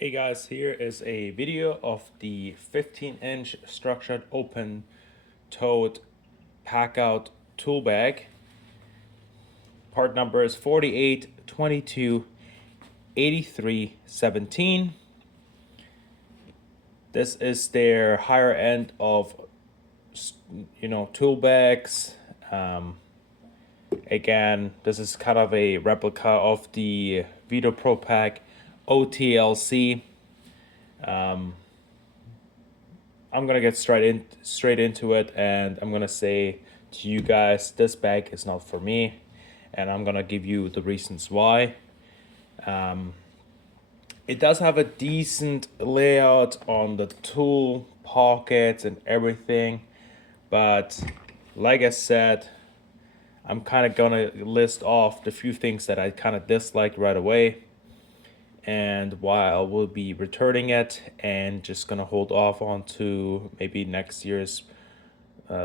Hey guys, here is a video of the 15-inch structured open tote pack out tool bag. Part number is 48228317. This is their higher end of tool bags. Again, this is kind of a replica of the Vito Pro Pack OTLC. I'm gonna get straight into it, and I'm gonna say to you guys, this bag is not for me, and I'm gonna give you the reasons why. It does have a decent layout on the tool pockets and everything, but like I said, I'm kind of gonna list off the few things that I kind of dislike right away and why I will be returning it, and just gonna hold off on to maybe next year's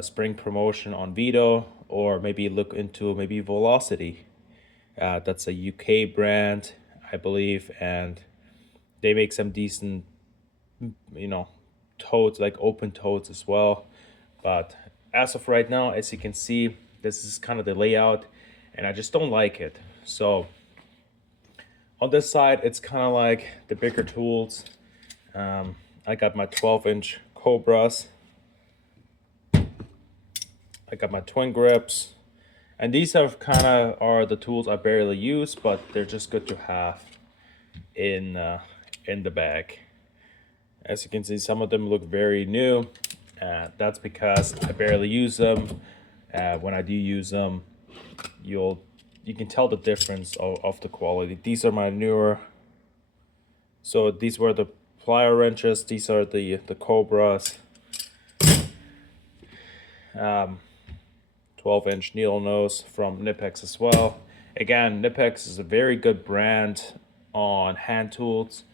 spring promotion on Vito, or maybe look into maybe Velocity. That's a UK brand, I believe, and they make some decent, totes, like open totes as well. But as of right now, as you can see, this is kind of the layout, and I just don't like it. So on this side, it's kind of like the bigger tools. I got my 12-inch Cobras. I got my twin grips. And these are the tools I barely use, but they're just good to have in the bag. As you can see, some of them look very new. That's because I barely use them. When I do use them, you can tell the difference of the quality. These are my newer. So these were the plier wrenches. These are the Cobras. 12-inch needle nose from Knipex as well. Again, Knipex is a very good brand on hand tools,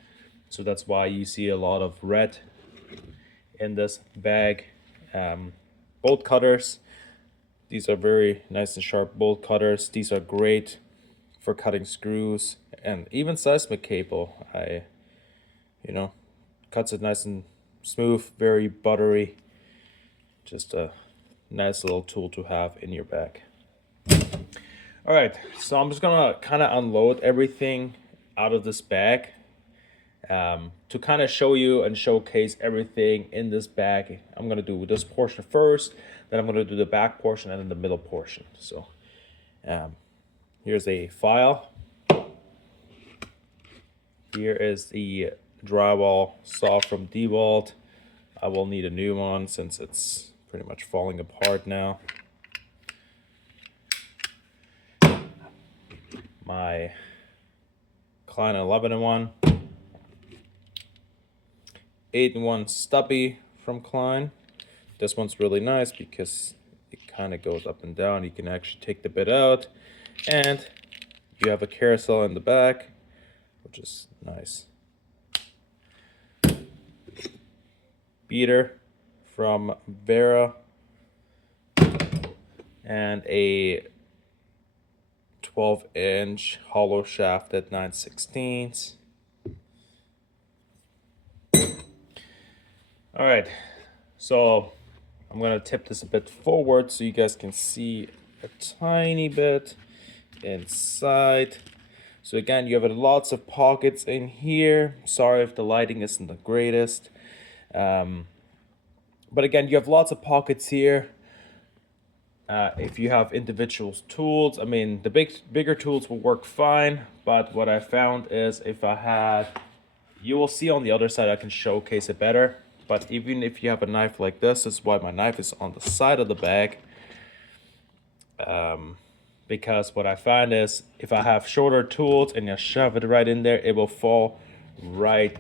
so that's why you see a lot of red in this bag. Bolt cutters. These are very nice and sharp bolt cutters. These are great for cutting screws and even seismic cable. Cuts it nice and smooth, very buttery. Just a nice little tool to have in your bag. All right, so I'm just gonna kind of unload everything out of this bag to kind of show you and showcase everything in this bag. I'm gonna do this portion first, then I'm gonna do the back portion and then the middle portion. So here's a file. Here is the drywall saw from DeWalt. I will need a new one since it's pretty much falling apart now. My Klein 11-in-1, 8-in-1 stubby from Klein. This one's really nice because it kind of goes up and down. You can actually take the bit out, and you have a carousel in the back, which is nice. Beater from Vera, and a 12-inch hollow shaft at 9/16. All right, so I'm gonna tip this a bit forward so you guys can see a tiny bit inside. So again, you have lots of pockets in here. Sorry if the lighting isn't the greatest. But again, you have lots of pockets here. If you have individual tools, I mean, the bigger tools will work fine. But what I found is you will see on the other side, I can showcase it better. But even if you have a knife like this is why my knife is on the side of the bag. Because what I find is if I have shorter tools and you shove it right in there, it will fall right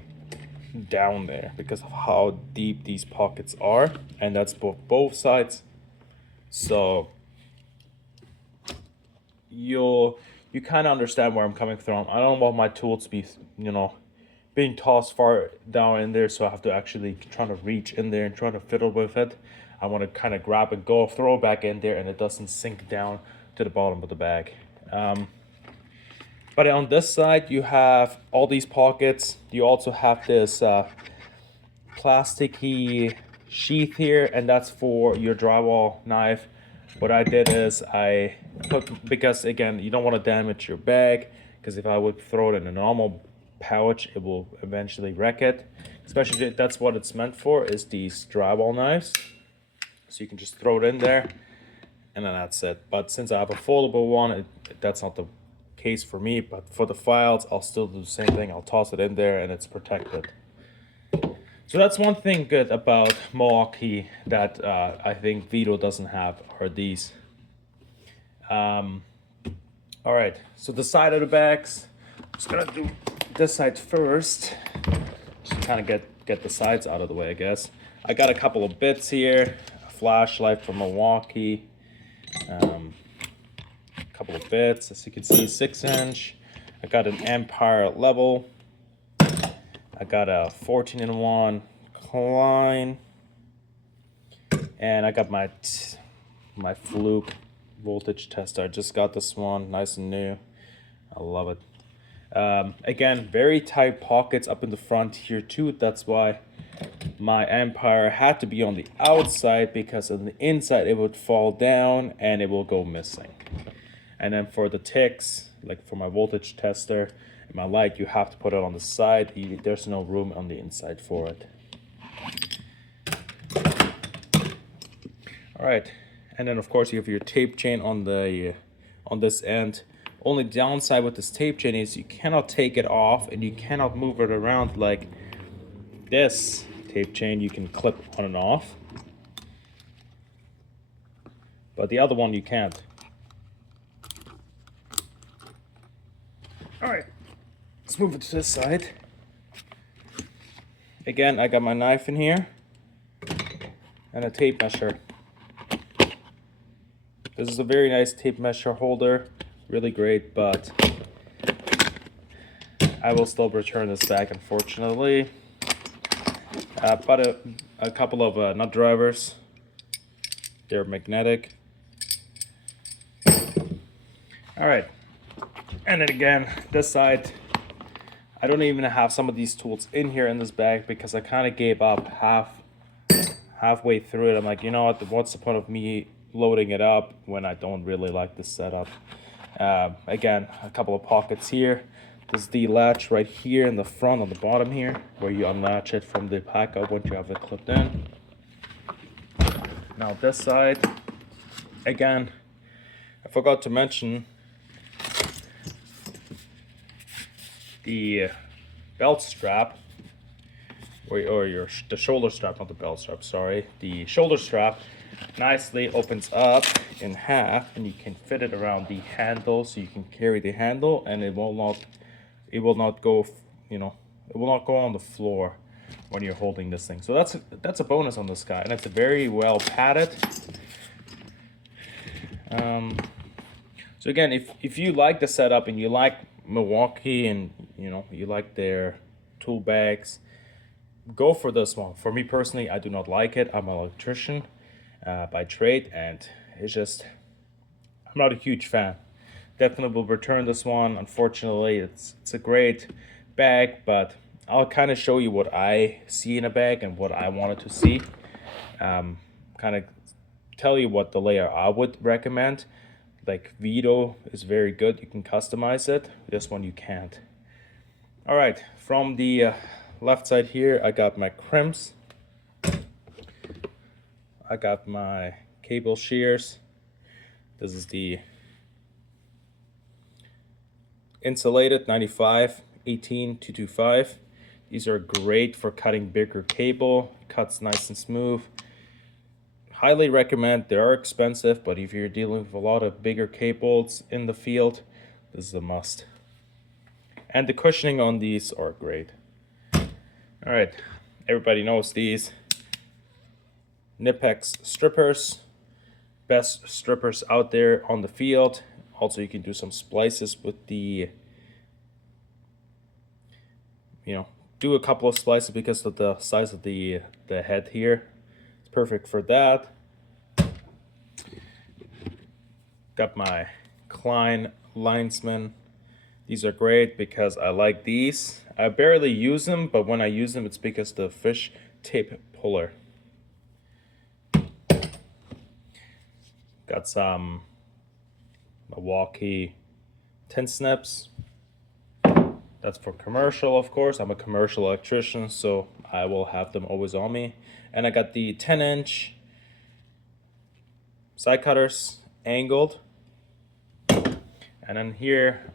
down there because of how deep these pockets are, and that's both sides. So you kind of understand where I'm coming from. I don't want my tools to be being tossed far down in there, so I have to actually try to reach in there and try to fiddle with it. I want to kind of grab it, go throw it back in there, and it doesn't sink down to the bottom of the bag. But on this side, you have all these pockets. You also have this plasticky sheath here, and that's for your drywall knife. What I did is I put, because again, you don't want to damage your bag, because if I would throw it in a normal pouch, it will eventually wreck it. Especially that's what it's meant for, is these drywall knives. So you can just throw it in there, and then that's it. But since I have a foldable one, that's not the case for me. But for the files, I'll still do the same thing. I'll toss it in there, and it's protected. So that's one thing good about Milwaukee that I think Vito doesn't have, are these. All right, so the side of the bags, I'm just gonna do this side first. Just kind of get the sides out of the way, I guess. I got a couple of bits here, a flashlight from Milwaukee, a couple of bits, as you can see, 6-inch. I got an Empire level. I got a 14-in-1 Klein, and I got my Fluke voltage tester. I just got this one, nice and new. I love it. Again, very tight pockets up in the front here too. That's why my Empire had to be on the outside, because on the inside it would fall down and it will go missing. And then for the ticks, like for my voltage tester, my light, you have to put it on the side. There's no room on the inside for it. All right, and then of course you have your tape chain on this end. Only downside with this tape chain is you cannot take it off, and you cannot move it around like this tape chain. You can clip on and off, but the other one you can't. All right. Let's move it to this side. Again, I got my knife in here and a tape measure. This is a very nice tape measure holder, really great, but I will still return this back, unfortunately. But a couple of nut drivers. They're magnetic. All right, and then again, this side, I don't even have some of these tools in here in this bag, because I kind of gave up halfway through it. I'm like, you know what, what's the point of me loading it up when I don't really like this setup? Again, a couple of pockets here. This is the latch right here in the front on the bottom here, where you unlatch it from the pack up once you have it clipped in. Now this side, again, I forgot to mention the belt strap, or the shoulder strap, not the belt strap, sorry. The shoulder strap nicely opens up in half, and you can fit it around the handle, so you can carry the handle, and it will not go, it will not go on the floor when you're holding this thing. So that's a bonus on this guy, and it's very well padded. So again, if you like the setup and you like Milwaukee, and you like their tool bags, go for this one. For me personally, I do not like it. I'm an electrician by trade, and it's just, I'm not a huge fan. Definitely will return this one. Unfortunately, it's a great bag, but I'll kind of show you what I see in a bag and what I wanted to see. Kind of tell you what the layer I would recommend. Like Vito is very good, you can customize it. This one you can't. All right, from the left side here, I got my crimps. I got my cable shears. This is the insulated 95 18 225. These are great for cutting bigger cable, cuts nice and smooth. Highly recommend. They are expensive, but if you're dealing with a lot of bigger cables in the field, this is a must. And the cushioning on these are great. All right, everybody knows these. Nipex strippers, best strippers out there on the field. Also, you can do some splices with the, do a couple of splices because of the size of the head here. It's perfect for that. Got my Klein Linesman. These are great because I like these. I barely use them, but when I use them, it's because the fish tape puller. Got some Milwaukee tin snips. That's for commercial, of course. I'm a commercial electrician, so I will have them always on me. And I got the 10-inch side cutters, angled. And then here,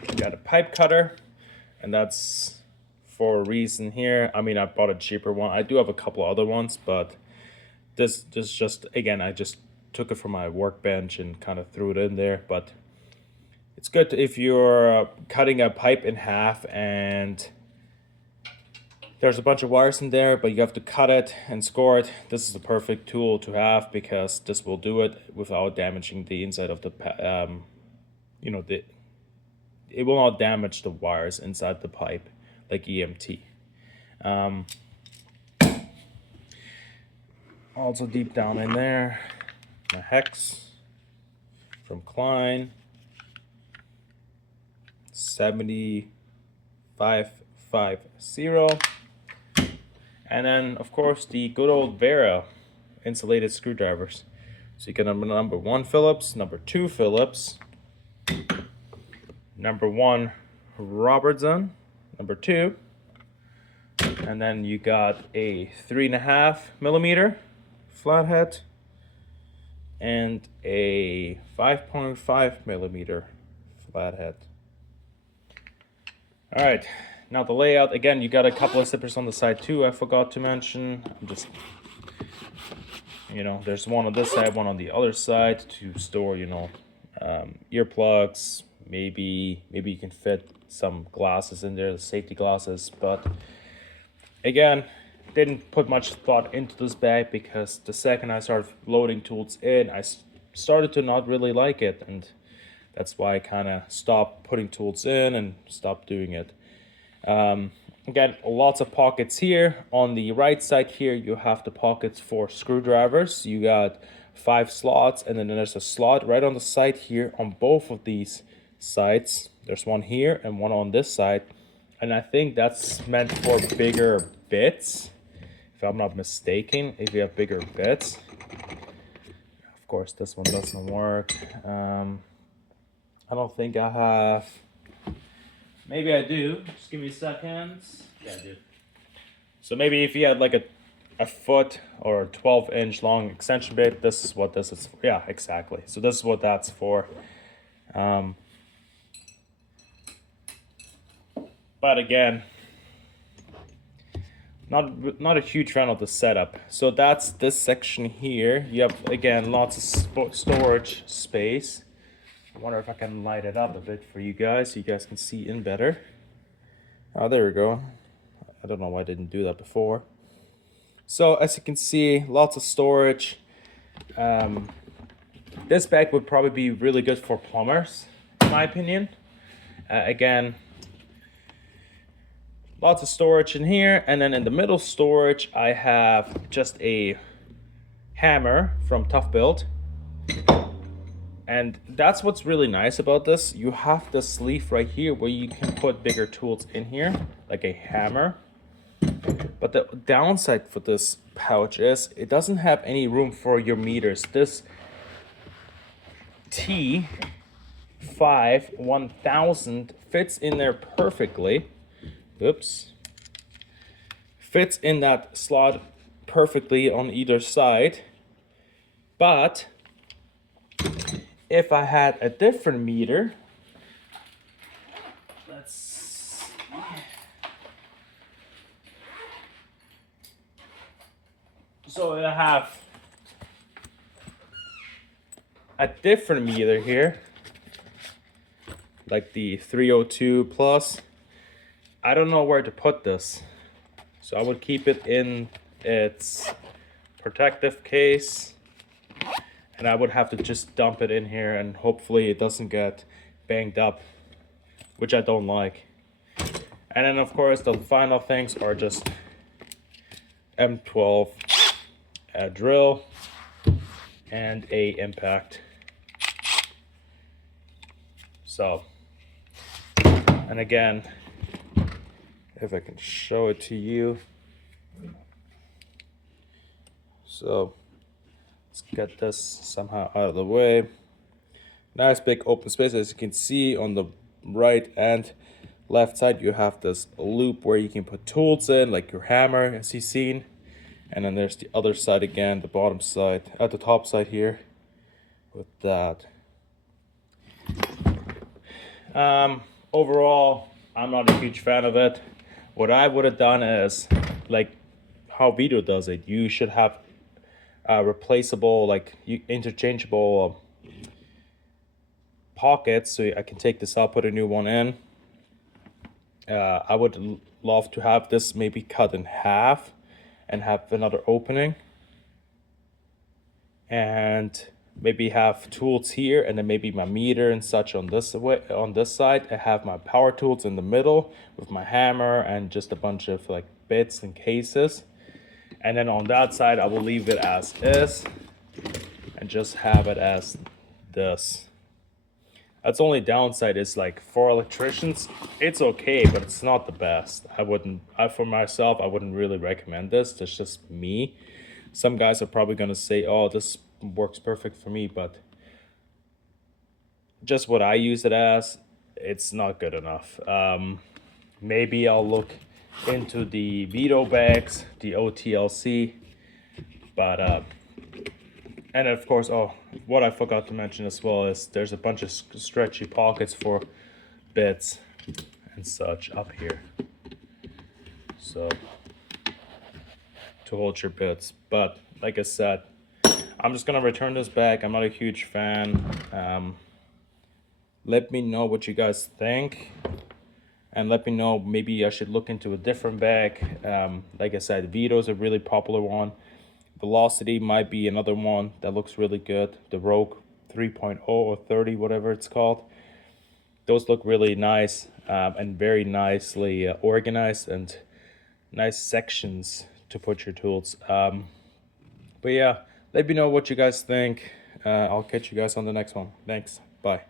we got a pipe cutter, and that's for a reason here. I mean, I bought a cheaper one. I do have a couple other ones, but this just, again, I just took it from my workbench and kind of threw it in there. But it's good if you're cutting a pipe in half and there's a bunch of wires in there, but you have to cut it and score it. This is the perfect tool to have because this will do it without damaging the inside of the, it will not damage the wires inside the pipe like EMT. Also deep down in there, my hex from Klein. 7550, and then of course the good old Vera insulated screwdrivers. So you get number 1 Phillips, number 2 Phillips, number 1 Robertson, number 2, and then you got a 3.5 millimeter flathead and a 5.5 millimeter flathead. All right, now the layout, again, you got a couple of zippers on the side too, I forgot to mention. I'm just, there's one on this side, one on the other side to store, earplugs. Maybe you can fit some glasses in there, the safety glasses. But again, didn't put much thought into this bag because the second I started loading tools in, I started to not really like it, and that's why I kind of stopped putting tools in and stopped doing it. Again, lots of pockets here. On the right side here, you have the pockets for screwdrivers. You got 5 slots, and then there's a slot right on the side here on both of these sides. There's one here and one on this side. And I think that's meant for bigger bits, if I'm not mistaken, if you have bigger bits. Of course, this one doesn't work. I don't think I have. Maybe I do. Just give me a second. Yeah, I do. So maybe if you had like a foot or a 12-inch long extension bit, this is what this is for. Yeah, exactly. So this is what that's for. But again, not a huge fan of the setup. So that's this section here. You have, again, lots of storage space. I wonder if I can light it up a bit for you guys so you guys can see in better. Oh, there we go. I don't know why I didn't do that before. So as you can see, lots of storage. This bag would probably be really good for plumbers, in my opinion. Again, lots of storage in here. And then in the middle storage, I have just a hammer from Tough Build. And that's what's really nice about this. You have the sleeve right here where you can put bigger tools in here, like a hammer. But the downside for this pouch is it doesn't have any room for your meters. This T5-1000 fits in there perfectly. Oops. Fits in that slot perfectly on either side. But if I had a different meter, so I have a different meter here, like the 302 plus. I don't know where to put this, so I would keep it in its protective case. And I would have to just dump it in here and hopefully it doesn't get banged up, which I don't like. And then of course the final things are just M12, a drill, and a impact. So And again, if I can show it to you. So let's get this somehow out of the way. Nice big open space. As you can see on the right and left side, you have this loop where you can put tools in, like your hammer, as you've seen. And then there's the other side again, the bottom side, at the top side here, with that. Overall, I'm not a huge fan of it. What I would have done is, like how Vito does it, you should have replaceable, like interchangeable pockets, so I can take this out, put a new one in. I would love to have this maybe cut in half and have another opening, and maybe have tools here, and then maybe my meter and such on this way. On this side, I have my power tools in the middle with my hammer and just a bunch of like bits and cases. And then on that side, I will leave it as is and just have it as this. That's the only downside is, like, for electricians, it's okay, but it's not the best. For myself, I wouldn't really recommend this. That's just me. Some guys are probably gonna say, oh, this works perfect for me, but just what I use it as, it's not good enough. Maybe I'll look into the Vito bags, the OTLC, but and of course, oh, what I forgot to mention as well is there's a bunch of stretchy pockets for bits and such up here, so to hold your bits. But like I said, I'm just gonna return this bag. I'm not a huge fan. Let me know what you guys think, and let me know, maybe I should look into a different bag. Like I said, Vito's a really popular one. Velocity might be another one that looks really good. The Rogue 3.0 or 30, whatever it's called. Those look really nice, and very nicely organized, and nice sections to put your tools. But yeah, let me know what you guys think. I'll catch you guys on the next one. Thanks. Bye.